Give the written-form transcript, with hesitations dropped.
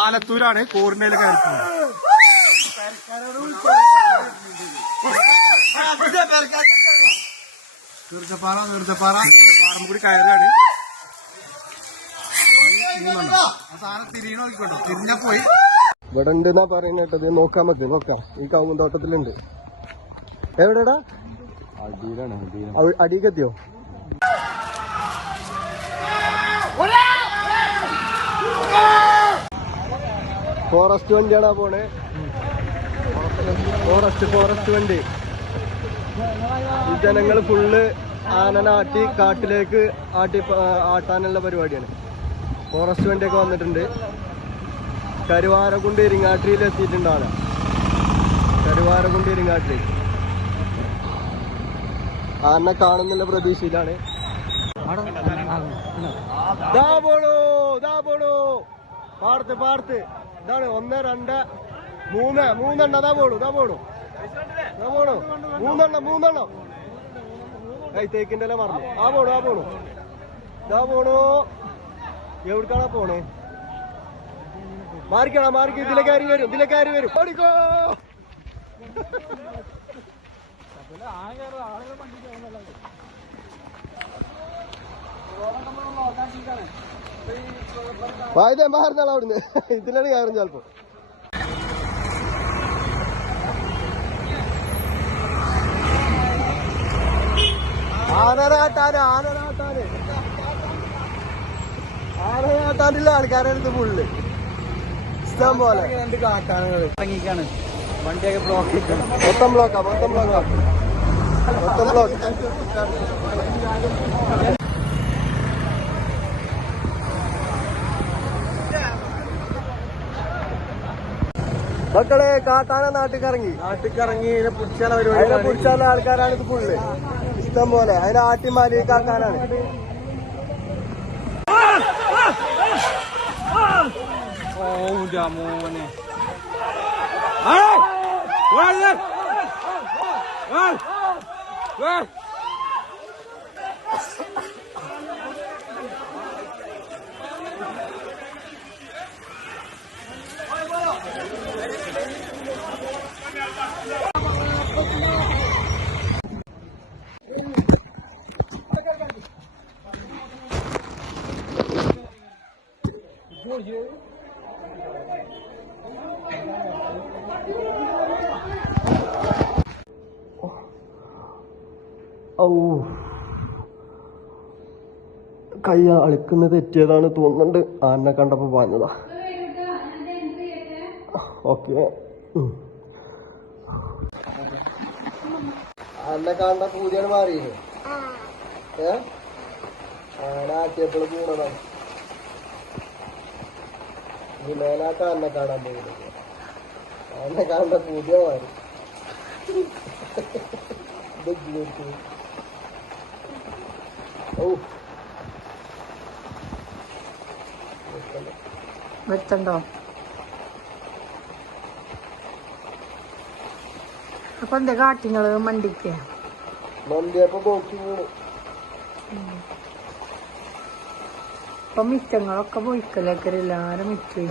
ആലത്തൂരാണ് കോറിനയിൽ കയറുന്നത്. പാറം കൂടി കയറുകയാണ്. സാധനം തിരിയണോക്കോട്ടെ, തിരിഞ്ഞാ പോയി. ഇവിടെ ഉണ്ട് എന്നാ പറയുന്നത്. നോക്കാം നമുക്ക്, നോക്കാം. ഈ കവുങ്ങും തോട്ടത്തിലുണ്ട്. എവിടെടാ? അടിയിലെത്തിയോ? ഫോറസ്റ്റ് വണ്ടിയാണാ പോണേ. ഫോറസ്റ്റ് വണ്ടി. ഈ ജനങ്ങള് ഫുള്ള് ആനനാട്ടി കാട്ടിലേക്ക് ആട്ടാനുള്ള പരിപാടിയാണ്. ഫോറസ്റ്റ് വണ്ടിയൊക്കെ വന്നിട്ടുണ്ട്. കരുവാരക്കുണ്ട് ഇരിങ്ങാട്ടിയിൽ എത്തിയിട്ടുണ്ട് ആന. കരുവാരക്കുണ്ട് ഇരിങ്ങാട്ടിൽ ആനെ കാണുന്നുള്ള പ്രതീക്ഷയിലാണ്. പാടത്ത് ഇതാണ് 1 2 3 മൂന്നെണ്ണം. അതാ പോണു മൂന്നെണ്ണം. തേക്കിന്റെ എല്ലാം മറന്നു. പോണു. എവിടേക്കാണാ പോണേ? മാറിക്ക്. ഇതിലേക്കാരി വരും. ഓടിക്കോ. വായതേ മാറുന്നാളെ അവിടുന്ന്. ഇതിലാണ് കയറും ചിലപ്പോ. ആനനാട്ടാനുള്ള ആൾക്കാരെടുത്ത് ഫുള്ള് ഇഷ്ടം പോലെ. ഇറങ്ങിക്കാണ് വണ്ടിയൊക്കെ ബ്ലോക്ക്. മൊത്തം ബ്ലോക്ക്. മക്കളെ കാട്ടാന നാട്ടിക്കിറങ്ങി പിടിച്ചാല ആൾക്കാരാണ് ഇത് ഫുള്ള്. ഇഷ്ടം പോലെ. അതിന് ആട്ടിമാലി കാക്കാനാണ്. മോനെ കൈ അളിക്കുന്നത് തെറ്റിയതാണ് തോന്നുന്നുണ്ട്. ആനെ കണ്ടപ്പോ പാഞ്ഞതാ. ഓക്കെ. ആനെ കാണുന്ന പൂതിയാണ് മാറിയില്ലേ? ആനാട്ടിയപ്പോൾ കൂടണം. ഈ മേലാത്ത ആനെ കാണാൻ പോകുന്നത്. ആനെ കാണുന്ന പൂതിയ മാറി. വെച്ചോ. അപ്പൊ എന്താ കാട്ടിങ്ങള് മണ്ടിയപ്പോ പോക്കി വീണു. ഇപ്പൊ മിച്ചങ്ങളൊക്കെ പോയിക്കലേക്കര എല്ലാരും മിച്ചു.